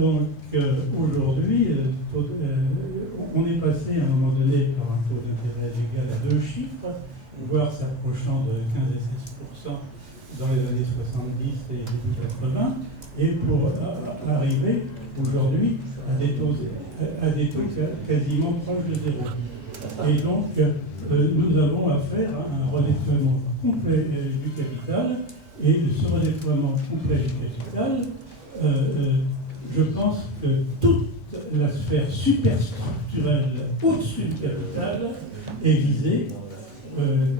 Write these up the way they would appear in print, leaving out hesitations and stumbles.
Donc aujourd'hui, on est passé à un moment donné par un taux d'intérêt légal à 2 chiffres, voire s'approchant de 15 et 16% dans les années 70 et début 80, et pour arriver aujourd'hui à des taux quasiment proches de zéro. Et donc, nous avons affaire à un redéploiement complet du capital, et ce redéploiement complet du capital, je pense que toute la sphère superstructurelle au-dessus du capital est visée.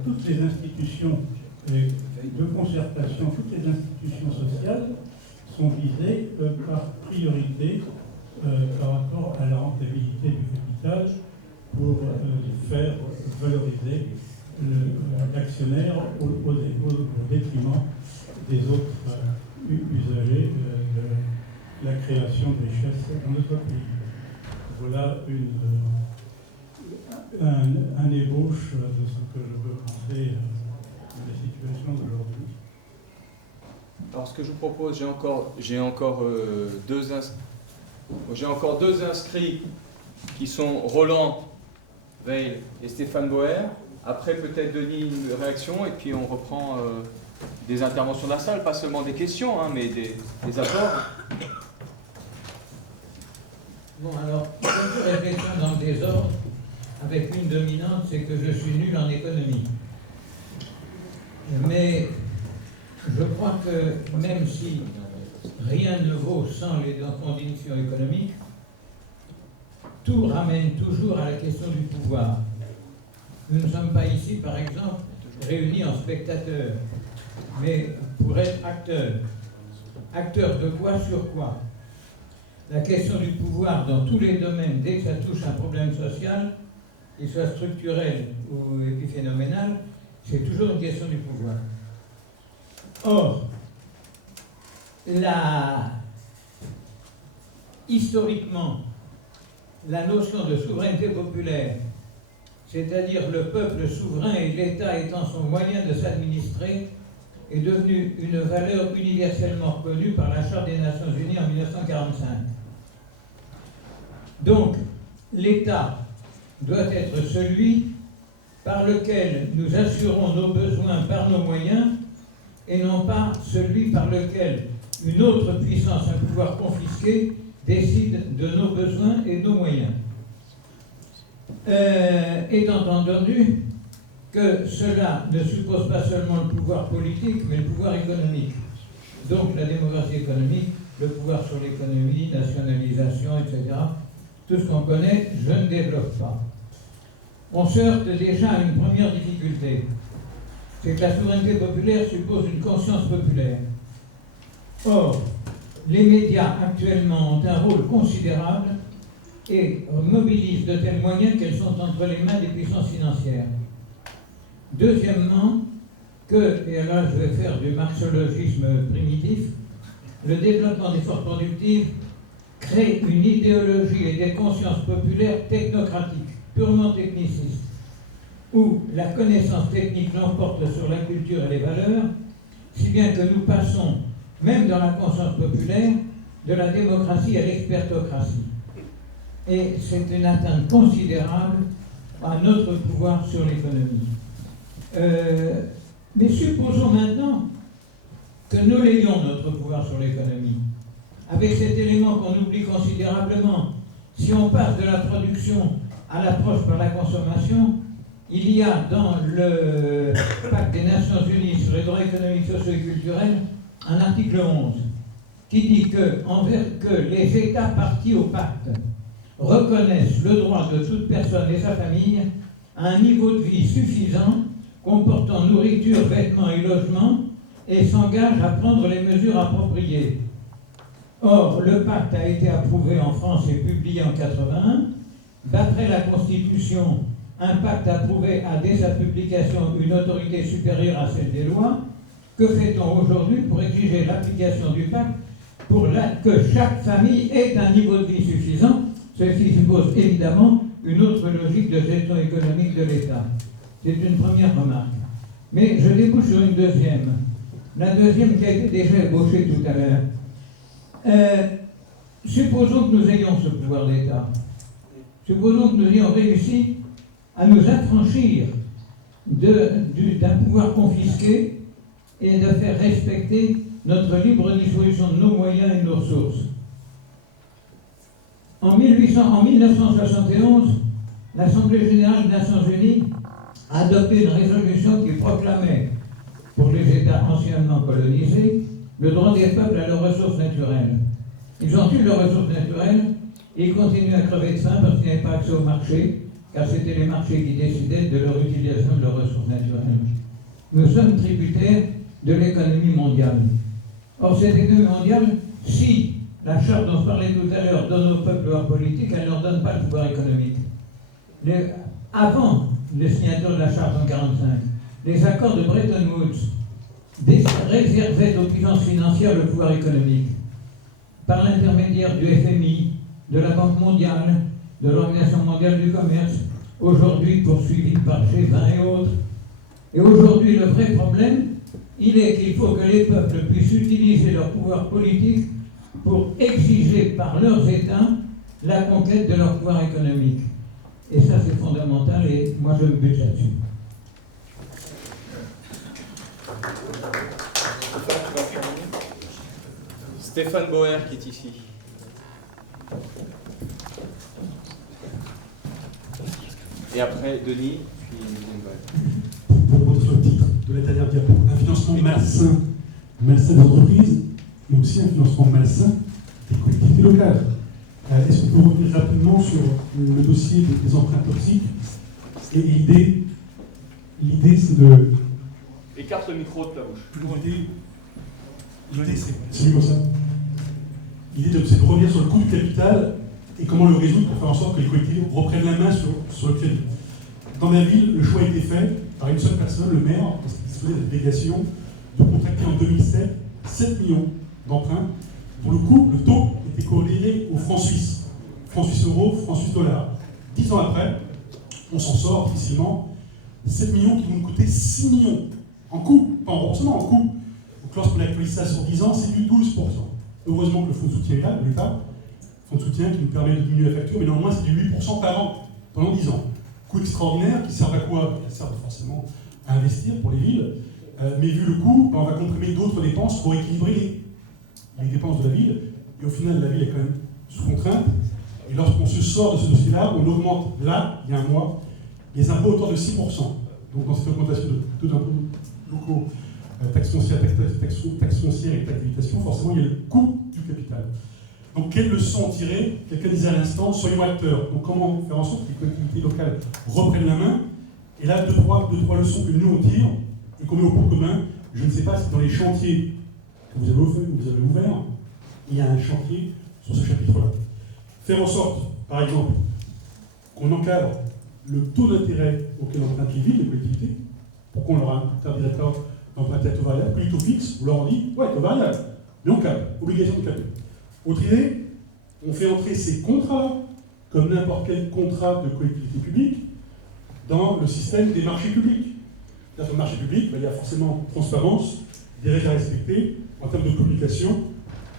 Toutes les institutions de concertation, toutes les institutions sociales sont visées par priorité par rapport à la rentabilité du capital pour faire valoriser l'actionnaire au détriment des autres usagers de la création de richesses dans notre pays. Voilà un ébauche de ce que je peux penser de la situation d'aujourd'hui. Alors ce que je vous propose, j'ai encore deux inscrits qui sont Roland Veil et Stéphane Boer. Après peut-être Denis une réaction et puis on reprend des interventions de la salle, pas seulement des questions, hein, mais des apports. Bon, alors, une réflexion dans le désordre, avec une dominante, c'est que je suis nul en économie. Mais je crois que même si rien ne vaut sans les conditions économiques, tout ramène toujours à la question du pouvoir. Nous ne sommes pas ici, par exemple, réunis en spectateurs, mais pour être acteurs. Acteurs de quoi sur quoi? La question du pouvoir dans tous les domaines, dès que ça touche un problème social, qu'il soit structurel ou épiphénoménal, c'est toujours une question du pouvoir. Or, historiquement, la notion de souveraineté populaire, c'est-à-dire le peuple souverain et l'État étant son moyen de s'administrer, est devenue une valeur universellement reconnue par la Charte des Nations Unies en 1945. Donc, l'État doit être celui par lequel nous assurons nos besoins par nos moyens et non pas celui par lequel une autre puissance, un pouvoir confisqué, décide de nos besoins et de nos moyens. Étant entendu que cela ne suppose pas seulement le pouvoir politique, mais le pouvoir économique. Donc la démocratie économique, le pouvoir sur l'économie, nationalisation, etc. Tout ce qu'on connaît, je ne développe pas. On se heurte déjà à une première difficulté. C'est que la souveraineté populaire suppose une conscience populaire. Or, les médias actuellement ont un rôle considérable et mobilisent de tels moyens qu'elles sont entre les mains des puissances financières. Deuxièmement, et là je vais faire du marxologisme primitif, le développement des forces productives crée une idéologie et des consciences populaires technocratiques, purement technicistes, où la connaissance technique l'emporte sur la culture et les valeurs, si bien que nous passons, même dans la conscience populaire, de la démocratie à l'expertocratie. Et c'est une atteinte considérable à notre pouvoir sur l'économie. Mais supposons maintenant que nous l'ayons, notre pouvoir sur l'économie. Avec cet élément qu'on oublie considérablement, si on passe de la production à l'approche par la consommation, il y a dans le pacte des Nations Unies sur les droits économiques, sociaux et culturels un article 11 qui dit que les États partis au pacte reconnaissent le droit de toute personne et sa famille à un niveau de vie suffisant comportant nourriture, vêtements et logement et s'engagent à prendre les mesures appropriées. Or, le pacte a été approuvé en France et publié en 1981. D'après la Constitution, un pacte approuvé a dès sa publication une autorité supérieure à celle des lois. Que fait-on aujourd'hui pour exiger l'application du pacte pour que chaque famille ait un niveau de vie suffisant? Ceci suppose évidemment une autre logique de gestion économique de l'État. C'est une première remarque. Mais je débouche sur une deuxième. La deuxième qui a été déjà ébauchée tout à l'heure. supposons que nous ayons ce pouvoir d'État. Supposons que nous ayons réussi à nous affranchir d'un pouvoir confisqué et de faire respecter notre libre disposition de nos moyens et de nos ressources. En 1971, l'Assemblée générale des Nations unies a adopté une résolution qui proclamait, pour les États anciennement colonisés, le droit des peuples à leurs ressources naturelles. Ils ont eu leurs ressources naturelles et ils continuent à crever de faim parce qu'ils n'avaient pas accès au marché, car c'était les marchés qui décidaient de leur utilisation de leurs ressources naturelles. Nous sommes tributaires de l'économie mondiale. Or, cette économie mondiale, si la charte dont je parlais tout à l'heure donne aux peuples leur politique, elle ne leur donne pas le pouvoir économique. Avant les signatures de la charte en 1945, les accords de Bretton Woods réservaient aux puissances financières le pouvoir économique par l'intermédiaire du FMI, de la Banque mondiale, de l'Organisation mondiale du commerce, aujourd'hui poursuivie par G20 et autres. Et aujourd'hui, le vrai problème, il est qu'il faut que les peuples puissent utiliser leur pouvoir politique pour exiger par leurs États la conquête de leur pouvoir économique. Et ça, c'est fondamental, et moi, je me bute là-dessus. Stéphane Boer qui est ici. Et après, Denis, puis une deuxième vague. Pour remonter sur le titre de la dernière diapo, un financement malsain des entreprises, mais aussi un financement malsain des collectivités locales. Est-ce qu'on peut revenir rapidement sur le dossier des emprunts toxiques? Et l'idée, c'est de... Écarte le micro de ta bouche. L'idée, c'est mieux comme ça. L'idée, c'est de revenir sur le coût du capital et comment le résoudre pour faire en sorte que les collectivités reprennent la main sur le crédit. Dans ma ville, le choix a été fait par une seule personne, le maire, parce qu'il disposait de la délégation, de contracter en 2007 7 millions d'emprunts. Pour le coup, le taux était corrélé au franc suisse. Franc suisse euro, franc suisse dollar. 10 ans après, on s'en sort difficilement. 7 millions qui vont nous coûter 6 millions en coût, pas en remboursement, en coût. Donc lorsqu'on actualise ça sur 10 ans, c'est du 12%. Heureusement que le fonds de soutien est là, l'État, fonds de soutien qui nous permet de diminuer la facture, mais néanmoins c'est du 8% par an, pendant 10 ans. Coût extraordinaire qui sert à quoi? Qui sert forcément à investir pour les villes, mais vu le coût, on va comprimer d'autres dépenses pour équilibrer les dépenses de la ville, et au final la ville est quand même sous contrainte, et lorsqu'on se sort de ce dossier-là, on augmente là, il y a un mois, les impôts à hauteur de 6%. Donc dans cette augmentation de taux d'impôts locaux, taxes foncières et taxes d'habitation, forcément il y a le coût du capital. Donc quelle leçon tirer? Quelqu'un disait à l'instant, soyons acteurs. Donc comment faire en sorte que les collectivités locales reprennent la main? Et là, deux, trois leçons que nous on tire et qu'on met au pot commun. Je ne sais pas si dans les chantiers que vous avez ouverts, il y a un chantier sur ce chapitre-là. Faire en sorte, par exemple, qu'on encadre le taux d'intérêt auquel empruntent les villes, les collectivités. Pourquoi on leur a interdit d'accord d'emprunter à taux variable? Plus taux fixe, on leur dit, ouais, taux variable, mais on cadre, obligation de cadrer. Autre idée, on fait entrer ces contrats, comme n'importe quel contrat de collectivité publique, dans le système des marchés publics. Dans le marché public, il y a forcément transparence, des règles à respecter en termes de communication,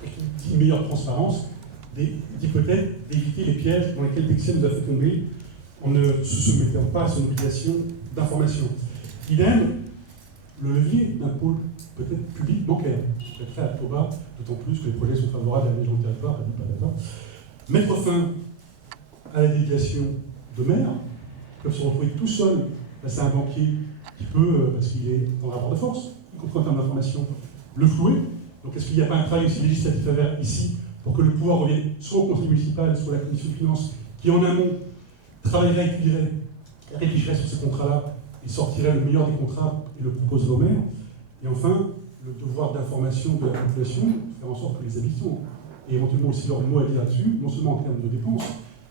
et qui dit meilleure transparence, dit peut-être d'éviter les pièges dans lesquels Dexia nous a fait tomber en ne se soumettant pas à son obligation d'information. Idem, le levier d'un pôle peut-être public bancaire, peut-être fait à taux bas, d'autant plus que les projets sont favorables à la région de territoire, mettre fin à la délégation de maires, qui peuvent se retrouver tout seuls face à un banquier qui peut, parce qu'il est dans le rapport de force, y compris en termes d'information, le flouer. Donc est-ce qu'il n'y a pas un travail aussi législatif à faire ici pour que le pouvoir revienne soit au conseil municipal, soit à la commission de finances, qui en amont travaillerait, réfléchirait sur ces contrats-là et sortirait le meilleur des contrats et le proposerait aux maires. Et enfin, le devoir d'information de la population, faire en sorte que les habitants aient éventuellement aussi leur mot à dire là-dessus, non seulement en termes de dépenses,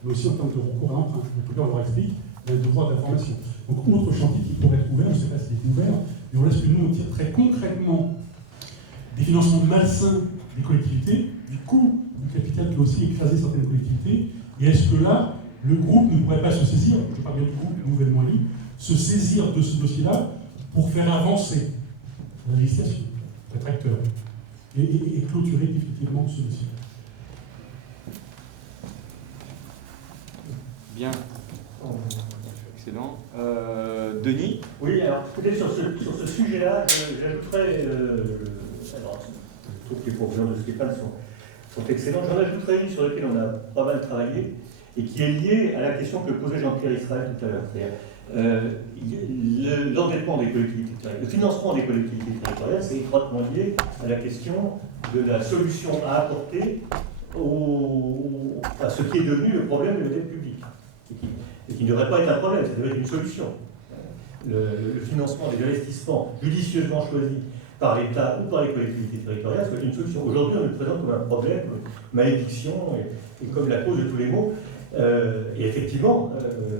mais aussi en termes de recours à l'emprunt. En tout cas, on leur explique, il y a le devoir d'information. Donc, autre chantier qui pourrait être ouvert, je ne sais pas s'il est ouvert, mais voilà ce que nous on tire très concrètement des financements malsains des collectivités, du coût du capital qui a aussi écrasé certaines collectivités, et est-ce que là, le groupe ne pourrait pas se saisir, je parle bien du groupe nouvellement élu, se saisir de ce dossier-là pour faire avancer la législation, être acteur, et clôturer définitivement ce dossier. Bien. Excellent. Denis? Oui, alors peut-être sur ce sujet-là, j'ajouterais, alors, je trouve que les conclusions de Stéphane sont excellentes, j'en ajouterais une sur laquelle on a pas mal travaillé, et qui est liée à la question que posait Jean-Pierre Israël tout à l'heure. C'est-à-dire, l'endettement des collectivités territoriales, le financement des collectivités territoriales, c'est étroitement lié à la question de la solution à apporter à ce qui est devenu le problème de la dette publique. Et qui ne devrait pas être un problème, ça devrait être une solution. Le financement des investissements judicieusement choisis par l'État ou par les collectivités territoriales, c'est une solution. Aujourd'hui, on le présente comme un problème, comme une malédiction et comme la cause de tous les maux. Et effectivement,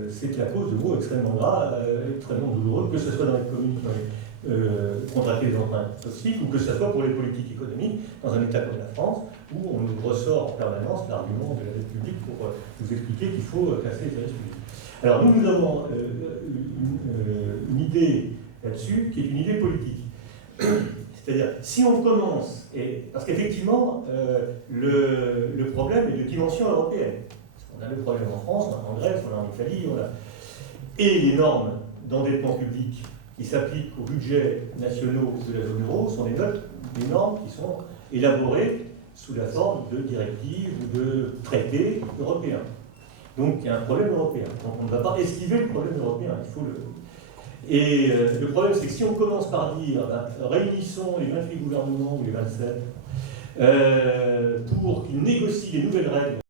c'est la cause de maux extrêmement graves, extrêmement douloureux, que ce soit dans les communes qui ont contracté des emprunts toxiques, ou que ce soit pour les politiques économiques, dans un État comme la France, où on nous ressort en permanence l'argument de la dette publique pour nous expliquer qu'il faut casser les services publics. Alors nous avons une idée là-dessus, qui est une idée politique. C'est-à-dire, si on commence, parce qu'effectivement, le problème est de dimension européenne. On a le problème en France, on a en Grèce, on a en Italie, et les normes d'endettement public qui s'appliquent aux budgets nationaux de la zone euro sont des normes qui sont élaborées sous la forme de directives ou de traités européens. Donc il y a un problème européen. Donc on ne va pas esquiver le problème européen, il faut le... Et le problème, c'est que si on commence par dire réunissons les 28 gouvernements ou les 27 pour qu'ils négocient les nouvelles règles